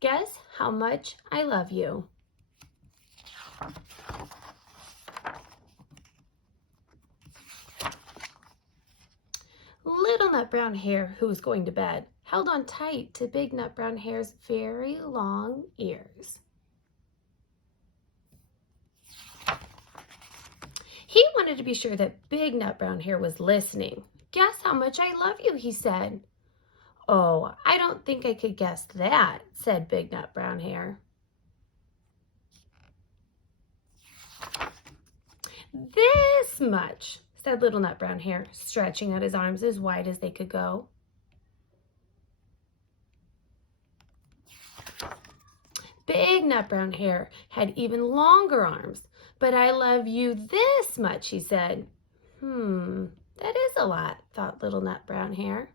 Guess how much I love you. Little Nut Brown Hare, who was going to bed, held on tight to Big Nut Brown Hare's very long ears. He wanted to be sure that Big Nut Brown Hare was listening. Guess how much I love you, he said. Oh, I don't think I could guess that, said Big Nut Brown Hare. This much, said Little Nut Brown Hare, stretching out his arms as wide as they could go. Big Nut Brown Hare had even longer arms. But I love you this much, he said. That is a lot, thought Little Nut Brown Hare.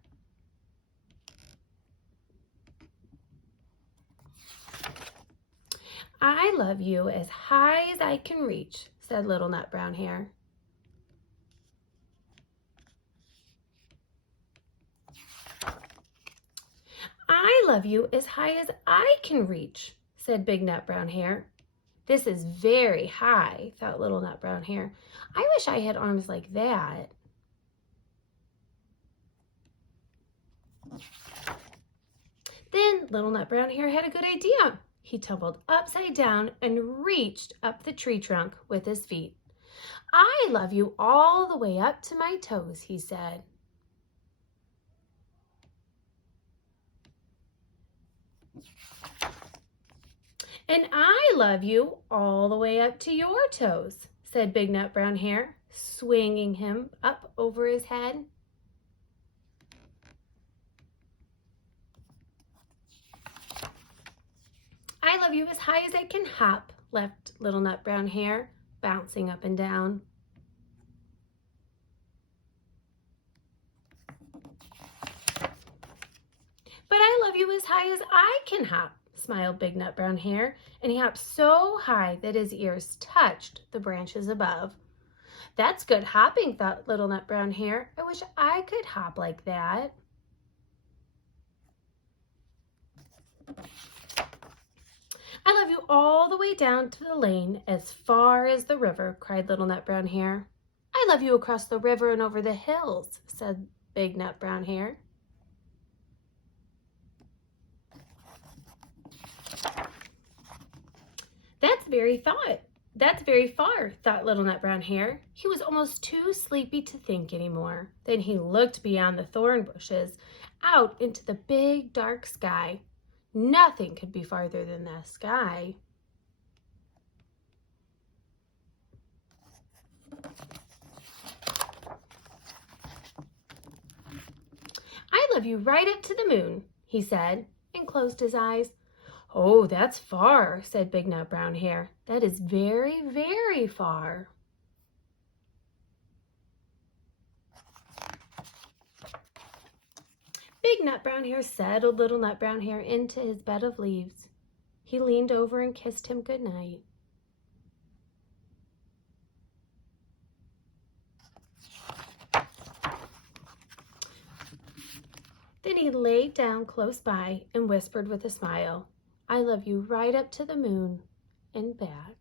I love you as high as I can reach, said Little Nut Brown Hare. I love you as high as I can reach, said Big Nut Brown Hare. This is very high, thought Little Nut Brown Hare. I wish I had arms like that. Then Little Nut Brown Hare had a good idea. He tumbled upside down and reached up the tree trunk with his feet. I love you all the way up to my toes, he said. And I love you all the way up to your toes, said Big Nut Brown Hare, swinging him up over his head. I love you as high as I can hop, left Little Nut Brown Hare, bouncing up and down. But I love you as high as I can hop, smiled Big Nut Brown Hare, and he hopped so high that his ears touched the branches above. That's good hopping, thought Little Nut Brown Hare. I wish I could hop like that. I love you all the way down to the lane as far as the river, cried Little Nut Brown Hare. I love you across the river and over the hills, said Big Nut Brown Hare. That's very far, thought Little Nut Brown Hare. He was almost too sleepy to think anymore. Then he looked beyond the thorn bushes, out into the big dark sky. Nothing could be farther than the sky. I love you right up to the moon, he said, and closed his eyes. Oh, that's far, said Big Nut Brown Hare. That is very, very far. Big Nut Brown Hare settled Little Nut Brown Hare into his bed of leaves. He leaned over and kissed him good night. Then he lay down close by and whispered with a smile, I love you right up to the moon and back.